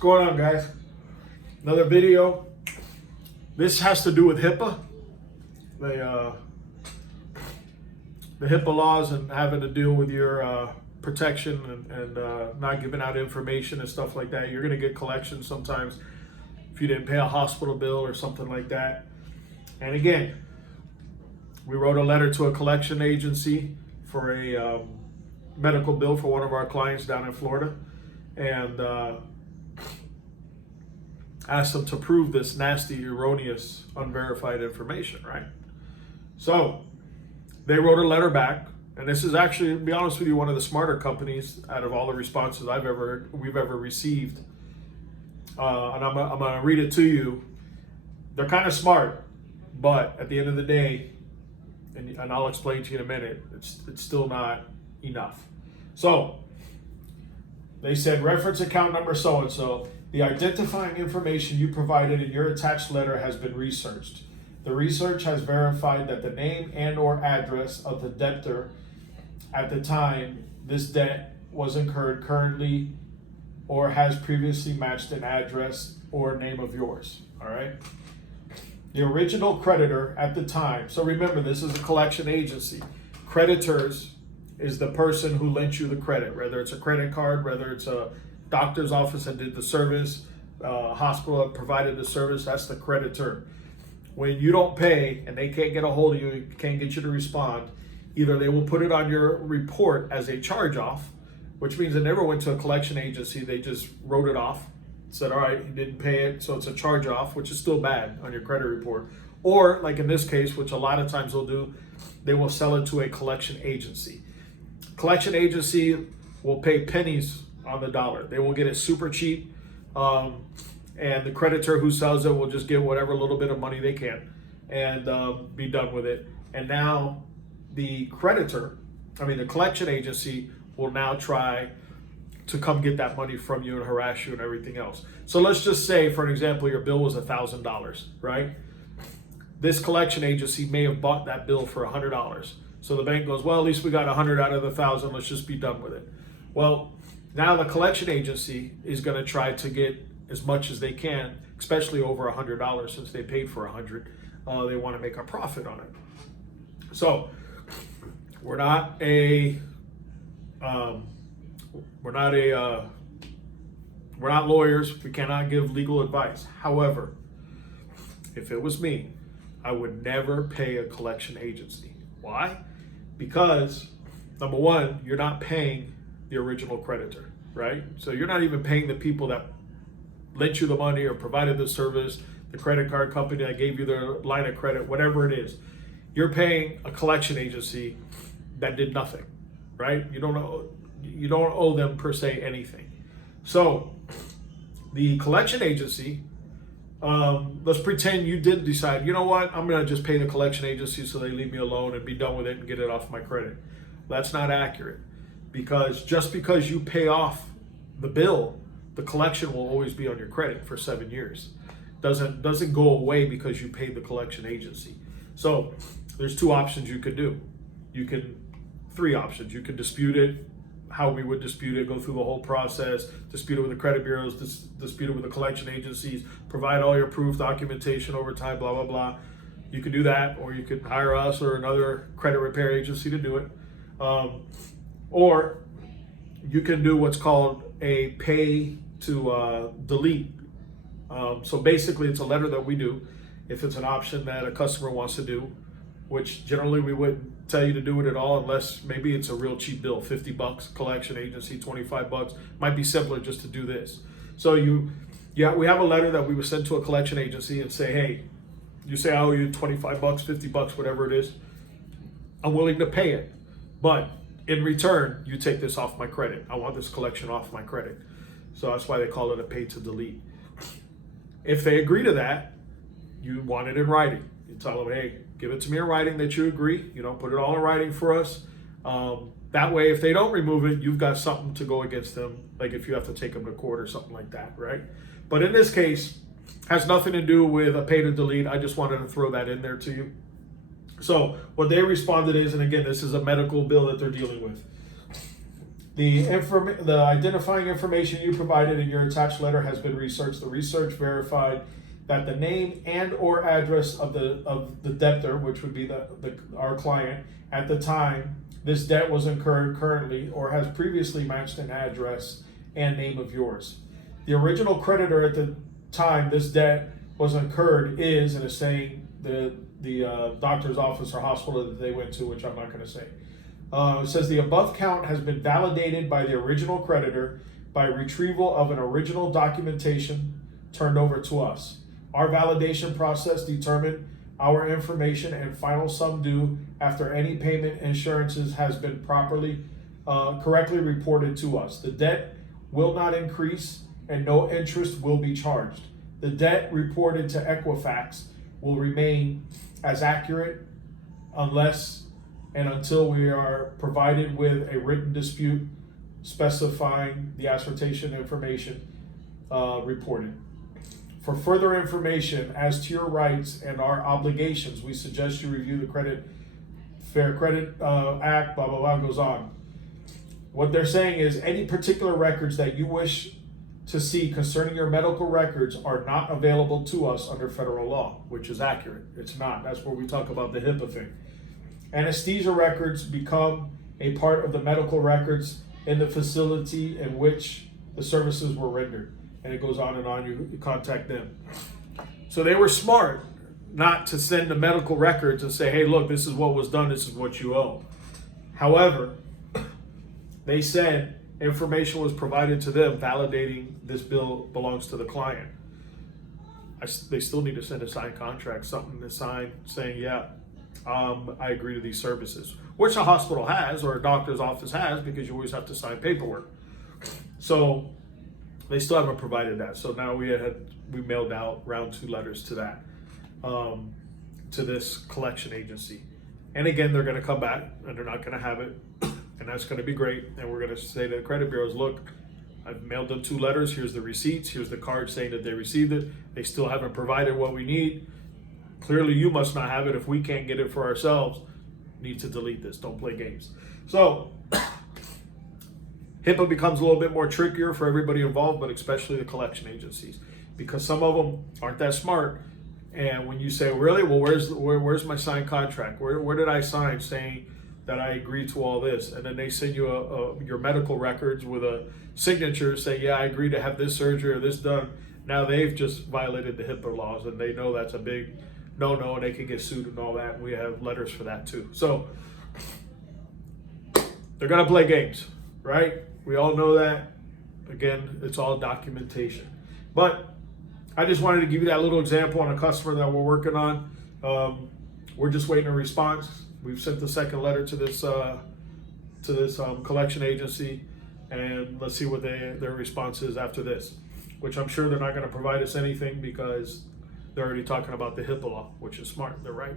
going on, guys? Another video. This has to do with Hippa. The Hippa laws and having to deal with your protection and not giving out information and stuff like that. You're going to get collections sometimes if you didn't pay a hospital bill or something like that. And again, we wrote a letter to a collection agency for a medical bill for one of our clients down in Florida, and asked them to prove this nasty, erroneous, unverified information, right? So they wrote a letter back, and this is actually, to be honest with you, one of the smarter companies out of all the responses we've ever received. And I'm gonna read it to you. They're kind of smart, but at the end of the day, and I'll explain to you in a minute, it's still not enough. So they said, reference account number so-and-so. The identifying information you provided in your attached letter has been researched. The research has verified that the name and or address of the debtor at the time this debt was incurred currently or has previously matched an address or name of yours, all right? The original creditor at the time, so remember, this is a collection agency. Creditors is the person who lent you the credit, whether it's a credit card, whether it's a doctor's office that did the service, hospital that provided the service, that's the creditor. When you don't pay and they can't get a hold of you, can't get you to respond, either they will put it on your report as a charge off, which means they never went to a collection agency, they just wrote it off, said, all right, you didn't pay it, so it's a charge off, which is still bad on your credit report. Or like in this case, which a lot of times they'll do, they will sell it to a collection agency. Collection agency will pay pennies on the dollar. They will get it super cheap, and the creditor who sells it will just get whatever little bit of money they can and be done with it. And now the collection agency will now try to come get that money from you and harass you and everything else. So let's just say, for an example, your bill was $1,000, right? This collection agency may have bought that bill for $100. So the bank goes, well, at least we got 100 out of the 1,000. Let's just be done with it. Well, now the collection agency is going to try to get as much as they can, especially over $100, since they paid for 100. They want to make a profit on it. So we're not lawyers. We cannot give legal advice. However, if it was me, I would never pay a collection agency. Why? Because number one, you're not paying the original creditor, right? So you're not even paying the people that lent you the money or provided the service, the credit card company that gave you the line of credit, whatever it is. You're paying a collection agency that did nothing, right? You don't owe them per se anything. So the collection agency, let's pretend you did decide, you know what, I'm gonna just pay the collection agency so they leave me alone and be done with it and get it off my credit. That's not accurate, because just because you pay off the bill, the collection will always be on your credit for 7 years. Doesn't go away because you paid the collection agency. So there's two options you could do. Three options. You could dispute it, how we would dispute it, go through the whole process, dispute it with the credit bureaus, dispute it with the collection agencies, provide all your proof, documentation over time, blah, blah, blah. You could do that, or you could hire us or another credit repair agency to do it. Or you can do what's called a pay to delete. So basically it's a letter that we do if it's an option that a customer wants to do, which generally we wouldn't tell you to do it at all unless maybe it's a real cheap bill, $50, collection agency, $25. Might be simpler just to do this. So we have a letter that we would send to a collection agency and say, hey, you say I owe you $25, $50, whatever it is. I'm willing to pay it, but in return, you take this off my credit. I want this collection off my credit. So that's why they call it a pay to delete. If they agree to that, you want it in writing. You tell them, hey, give it to me in writing that you agree. Put it all in writing for us. That way, if they don't remove it, you've got something to go against them, like if you have to take them to court or something like that, right? But in this case, has nothing to do with a pay to delete. I just wanted to throw that in there to you. So what they responded is, and again, this is a medical bill that they're dealing with. The identifying information you provided in your attached letter has been researched. The research verified that the name and or address of the debtor, which would be our client, at the time this debt was incurred currently or has previously matched an address and name of yours. The original creditor at the time this debt was incurred is, and is saying the doctor's office or hospital that they went to, which I'm not going to say. It says the above count has been validated by the original creditor by retrieval of an original documentation turned over to us. Our validation process determined our information and final sum due after any payment insurances has been correctly reported to us. The debt will not increase and no interest will be charged. The debt reported to Equifax will remain as accurate unless and until we are provided with a written dispute specifying the assertion information reported. For further information as to your rights and our obligations, we suggest you review the Fair Credit Act, blah, blah, blah, goes on. What they're saying is any particular records that you wish to see concerning your medical records are not available to us under federal law, which is accurate. It's not. That's where we talk about the Hippa thing. Anesthesia records become a part of the medical records in the facility in which the services were rendered. And it goes on and on. You contact them. So they were smart not to send the medical records and say, hey, look, this is what was done. This is what you owe. However, they said information was provided to them validating this bill belongs to the client. They still need to send a signed contract, something to sign saying, yeah, I agree to these services, which a hospital has or a doctor's office has, because you always have to sign paperwork. So they still haven't provided that. So now we mailed out round 2 letters to that, to this collection agency. And again, they're going to come back and they're not going to have it. And that's going to be great. And we're going to say to the credit bureaus, look, I've mailed them 2 letters. Here's the receipts. Here's the card saying that they received it. They still haven't provided what we need. Clearly, you must not have it. If we can't get it for ourselves, need to delete this. Don't play games. So HIPAA becomes a little bit more trickier for everybody involved, but especially the collection agencies, because some of them aren't that smart. And when you say, really, well, where's my signed contract? Where did I sign saying that I agree to all this? And then they send you your medical records with a signature saying, yeah, I agree to have this surgery or this done. Now they've just violated the HIPAA laws, and they know that's a big no-no, and they can get sued and all that. And we have letters for that too. So they're gonna play games, right? We all know that. Again, it's all documentation. But I just wanted to give you that little example on a customer that we're working on. We're just waiting a response. We've sent the second letter to this collection agency, and let's see what their response is after this, which I'm sure they're not going to provide us anything because they're already talking about the HIPAA law, which is smart. They're right.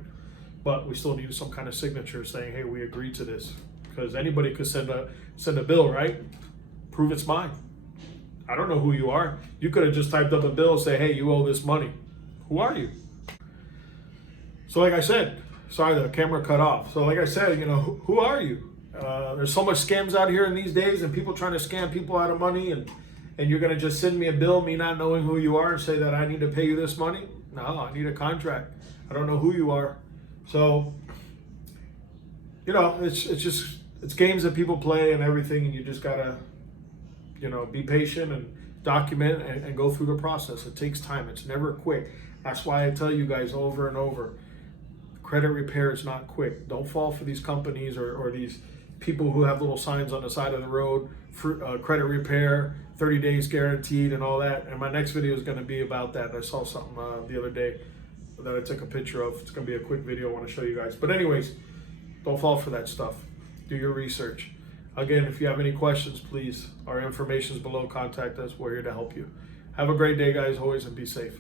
But we still need some kind of signature saying, hey, we agreed to this, because anybody could send a bill, right? Prove it's mine. I don't know who you are. You could have just typed up a bill and say, hey, you owe this money. Who are you? So like I said, sorry, the camera cut off. So like I said, who are you? There's so much scams out here in these days, and people trying to scam people out of money, and you're going to just send me a bill, me not knowing who you are, and say that I need to pay you this money? No, I need a contract. I don't know who you are. So, it's games that people play and everything, and you just got to, be patient and document and go through the process. It takes time. It's never quick. That's why I tell you guys over and over, credit repair is not quick. Don't fall for these companies or these people who have little signs on the side of the road, for, credit repair, 30 days guaranteed and all that. And my next video is going to be about that. I saw something the other day that I took a picture of. It's going to be a quick video I want to show you guys. But anyways, don't fall for that stuff. Do your research. Again, if you have any questions, please, our information is below. Contact us. We're here to help you. Have a great day, guys, always, and be safe.